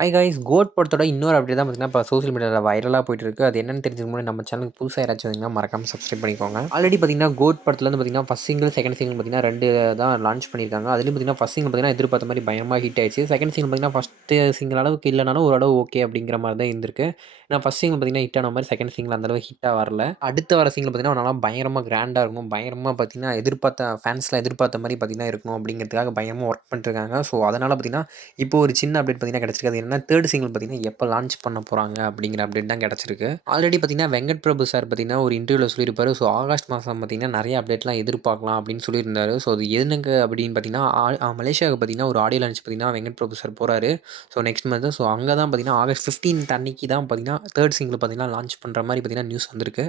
Hi guys code படத்தோட இன்னொரு update தான் பார்த்தீங்கன்னா, இப்போ சோசியல் மீடியாவில் வைரலாக போயிட்டு இருக்கு. அது என்னன்னு தெரிஞ்சுக்க முன்னாடி நம்ம சேனலுக்கு புதுசாக யாராச்சும் வந்தீங்கன்னா மறக்காம சப்ஸ்கிரைப் பண்ணிக்கோங்க. ஆல்ரெடி பார்த்தீங்கன்னா, கோட் படத்துலேருந்து பார்த்தீங்கன்னா, ஃபர்ஸ்ட் சிங்கிள், செகண்ட் சிங்கிள் பார்த்தீங்கன்னா 2 தான் லான்ச் பண்ணியிருக்காங்க. அதுலேயும் பார்த்தீங்கன்னா, ஃபர்ஸ்ட் சிங்கிள் பார்த்தீங்கன்னா எதிர்பார்த்த மாதிரி பயங்கரமா ஹிட் ஆயிடுச்சு. செகண்ட் சிங்கிள் பார்த்தீங்கன்னா, ஃபர்ஸ்ட் சிங்கிள் அளவுக்கு இல்லைனாலும் ஓரளவு ஓகே அப்படிங்கிற மாதிரி தான் இருந்திருக்கு. ஏன்னா ஃபர்ஸ்ட் சிங்கிள் பார்த்தீங்கன்னா ஹிட் ஆன மாதிரி செகண்ட் சிங்கிள் அந்த அளவுக்கு ஹிட்டாக வரல. அடுத்து வர சிங்கிள் பார்த்தீங்கன்னா, நல்லா பயங்கரமாக கிராண்டாக இருக்கும். பயங்கரமாக பார்த்தீங்கன்னா ஃபேன்ஸ்லாம் எதிர்பார்த்த மாதிரி பார்த்தீங்கன்னா இருக்கணும் அப்படிங்கிறதுக்காக பயங்கரமாக ஒர்க் பண்ணிட்டுருக்காங்க. ஸோ அதனால் பார்த்தீங்கன்னா இப்போ ஒரு சின்ன அப்டேட் பார்த்தீங்கன்னா கிடச்சிருக்கு. அது என்னன்னா, 3 சிங்கிள் பார்த்தீங்கன்னா எப்போ லான்ச் பண்ண போறாங்க அப்படிங்கிற அப்டேட் தான் கிடச்சிருக்கு. ஆல்ரெடி பார்த்தீங்கன்னா, வெங்கட் பிரபு சார் பார்த்தீங்கன்னா ஒரு இன்டர்வியூல சொல்லியிருப்பாரு. ஸோ ஆகஸ்ட் மாதம் பார்த்தீங்கன்னா நெறைய அப்டேட்லாம் எதிர்பார்க்கலாம் அப்படின்னு சொல்லியிருந்தாரு. ஸோ அது எதுனுக்கு அப்படின்னு பார்த்தீங்கன்னா, மலேசியாவுக்கு பார்த்தீங்கன்னா ஒரு ஆடியோ லான்ச் பார்த்தீங்கன்னா வெங்கட் பிரபு சார் போறாரு. So next month. ஸோ அங்க தான் பார்த்தீங்கன்னா ஆகஸ்ட் 15 அன்னைக்கு தான் பார்த்தீங்கன்னா 3 சிங்கிள் பார்த்தீங்கன்னா லான்ச் பண்ற மாரி பார்த்தீங்கன்னா நியூஸ் வந்திருக்கு.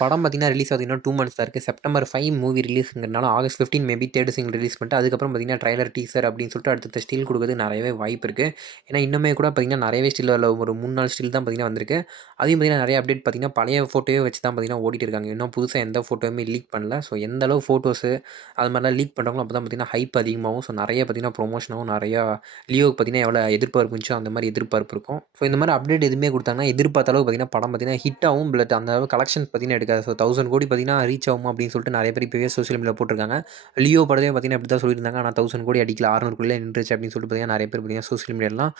படம் பார்த்தீங்கன்னா ரிலீஸ் ஆகுது இன்னும் 2 மந்த்ஸ் தான் இருக்கு. செப்டம்பர் 5 மூவி ரிலீஸ்ங்கிறனால ஆகஸ்ட் 15 மேபி 3 சிங்கிள் ரிலீஸ் பண்ணிட்டு அதுக்கப்புறம் பார்த்தீங்கன்னா ட்ரைலர், டீசர் அப்படின்னு சொல்லிட்டு அடுத்தடுத்த ஸ்டில் குடுக்கறதுக்கு நெறையவே வாய்ப்பு இருக்கு. ஏன்னா இன்னுமே கூட பார்த்தீங்கன்னா நெறையவே ஸ்டில் அதில ஒரு 3, 4 ஸ்டில் தான் பார்த்தீங்கன்னா வந்திருக்கு. அதையும் பார்த்தீங்கன்னா நெறைய அப்டேட் பார்த்தீங்கன்னா பழைய ஃபோட்டோவே வச்சு தான் பார்த்தீங்கன்னா ஓட்டிட்டு இருக்காங்க. இன்னும் புதுசா எந்த ஃபோட்டோவுமே லீக் பண்ணல. ஸோ எந்த அளவு ஃபோட்டோஸு அது மாதிரிலாம் லீக் பண்றாங்களோ அப்போ தான் பார்த்தீங்கன்னா ஹைப் அதிகமாகும். ஸோ நெறைய பார்த்தீங்கன்னா ப்ரொமோஷனாவும் நெறையா லியோவுக்கு பார்த்தீங்கன்னா எவ்வளோ எதிர்பார்ப்பு இருந்துச்சோ அந்த மாரி எதிர்பார்ப்பு இருக்கும். ஸோ இந்த மாரி அப்டேட் எதுவுமே குடுத்தாங்கன்னா எதிர்பார்த்த அளவுக்கு பார்த்தீங்கன்னா படம் பார்த்தீங்கன்னா ஹிட் ஆகும். பட் அந்த அளவு கலெக்ஷன்ஸ் பார்த்தீங்கன்னா எடுக்காது. ஸோ 1000 கோடி பார்த்தீங்கன்னா ரீச் ஆகுமா அப்படின்னு சொல்லிட்டு நெறைய பேர் இப்பவே சோசியல் மீடியால போட்டுருக்காங்க. லியோ படத்தையும் பார்த்தீங்கன்னா இப்படி தான் சொல்லியிருந்தாங்க. ஆனா 1000 கோடி அடிக்கல 600 கோடில நின்றுச்சு அப்படின்னு சொல்லிட்டு பார்த்தீங்கன்னா நெறைய பேர் பார்த்தீங்கன்னா சோசியல் மீடியாலலாம்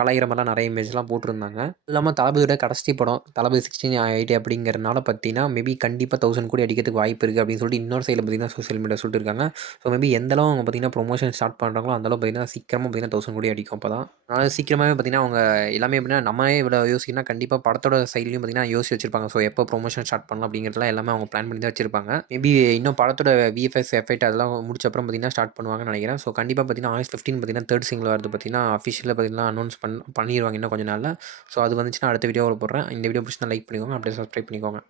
கலாய்க்கிற மாரிலாம் நெறைய இமேஜ்லாம் போட்டுருந்தாங்க. இல்லாம தளபதியோட கடைசி படம் தளபதி 16 அப்படிங்கிறனால பார்த்தீங்கன்னா, மேபி கண்டிப்பா 1000 கோடி அடிக்கிறதுக்கு வாய்ப்பு இருக்கு அப்படின்னு சொல்லிட்டு இன்னொரு சைடுல பார்த்தீங்கன்னா சோசியல் மீடியால சொல்லிட்டு இருக்காங்க. ஸோ மேபி எந்த அளவு அவங்க பார்த்தீங்கன்னா ப்ரொமோஷன் ஸ்டார்ட் பண்றாங்களோ அந்த அளவு பார்த்தீங்கன்னா சீக்கிரமா பார்த்தீங்கன்னா 1000 கோடி அடிக்கும் அப்பதான். அதனால சீக்கிரமாவே பார்த்தீங்கன்னா அவங்க எல்லாமே எப்படின்னா நம்மளே இவ்வளோ யோசிக்கணும்னா கண்டிப்பா படத்தோட சைட்லயும் பார்த்தீங்கன்னா யோசிச்சு வச்சிருப்பாங்க. ஸோ எப்போ ப்ரொமோஷன் ஸ்டார்ட் பண்ணலாம் அப்படிங்கிறதெல்லாம் எல்லாமே அவங்க பிளான் பண்ணி தான் வச்சிருப்பாங்க. மேபி இன்னும் படத்தோட விஎஃப்எக்ஸ் எஃபெக்ட் அதெல்லாம் முடிச்ச அப்புறம் பார்த்தீங்கன்னா ஸ்டார்ட் பண்ணுவாங்கன்னு நினைக்கிறேன். ஸோ கண்டிப்பா பார்த்தீங்கன்னா ஆகஸ்ட் 15 பார்த்தீங்கன்னா 3 சிங்கிள் வரது பார்த்தீங்கன்னா அஃபிஷியலா பார்த்தீங்கன்னா அனௌன்ஸ் பண்ணிருவாங்க இன்னும் கொஞ்ச நாள்ல. ஸோ அது வந்துச்சுன்னா அடுத்த வீடியோவில் போடுறேன். இந்த வீடியோ பிடிச்சிருந்தா லைக் பண்ணிக்கோங்க. அப்படியே சப்ஸ்கிரைப் பண்ணிக்கோங்க.